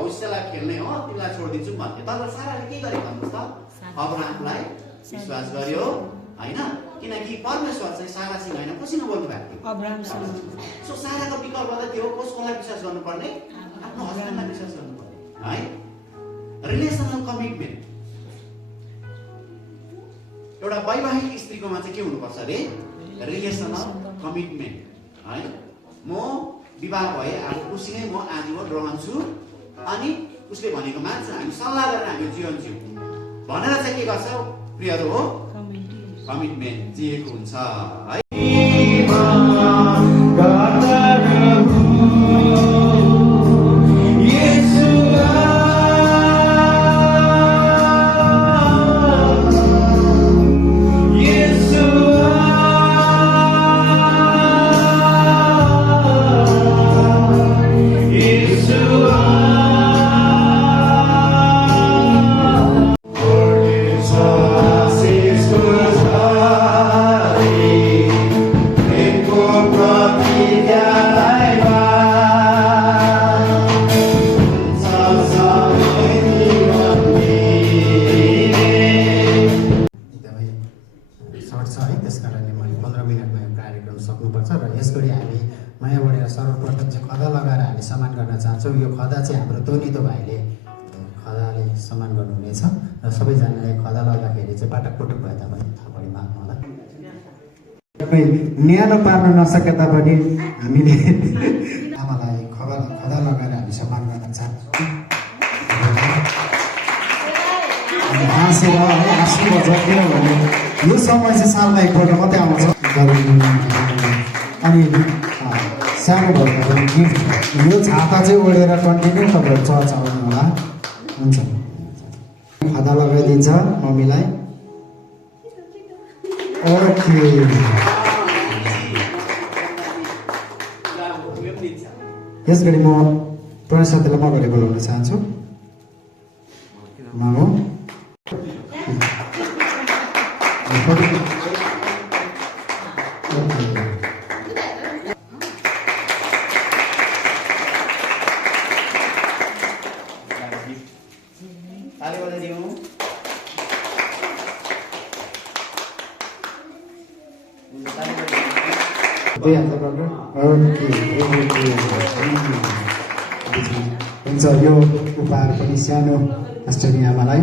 भविष्यलाई खेल्ने हो तिमीलाई छोडिदिन्छु भन्थे। तर साराले के गरे भन्नुहोस् त, अब्राहमलाई विश्वास गर्यो हैन, किनकि परमेश्वर चाहिँ सारासँग हैन कोसँग बोल्नु भएको थियो, अब्राहमसँग। सो साराको विकल्प त त्यो कसलाई विश्वास गर्नुपर्ने, आफ्नो हस्बेन्डलाई विश्वास गर्नुपर्ने है। रिलेसनल कमिटमेन्ट एउटा वैवाहिक स्त्रीकोमा चाहिँ के हुनुपर्छ अरे, रिलेसनल कमिटमेन्ट है। म विवाह भए अब उसँगै म आजीवन रहन्छु अनि उसले भनेको मान्छु, हामी सल्लाह गरेर हामी जीवन जिउँ भनेर चाहिँ के गर्छ प्रियहरू हो, कमिटमेन्ट दिएको हुन्छ है। माया बढेर सर्वप्रथम चाहिँ खदा लगाएर हामी सम्मान गर्न चाहन्छौँ। यो खदा चाहिँ हाम्रो तोनितो भाइले खदाले सम्मान गर्नुहुनेछ र सबैजनाले खदा लगाउँदाखेरि चाहिँ पाटकपुटुक भए तापनि थाहा पनि माग्नु होला। न्यानो पार्न नसके तापनि हामीले आमालाई खदा लगाएर हामी सम्मान गर्न चाहन्छौँ। हाँसेर आँसु बज्छ, किनभने यो समय चाहिँ सालमा एकपल्ट मात्रै आउँछ। अनि सानो भएर पनि गिफ्ट यो छाता चाहिँ ओढेर कन्टिन्यू तपाईँहरू चर्च आउनु होला। हुन्छ, खदा लगाइदिन्छ मम्मीलाई। ओके, यस गरी म प्रवेश साथीलाई म घरि बोलाउन चाहन्छु। मामु हुन्छ, यो उपहार पनि सानो अस्ट्रेलिया आमालाई।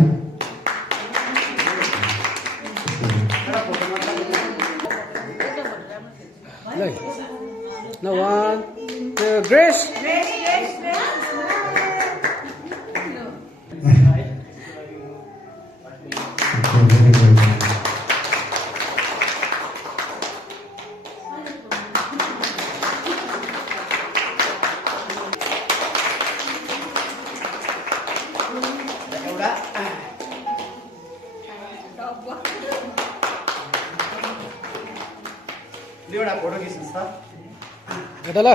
ग्रेस एउटा फोटो खिच्नुहोस् त। ल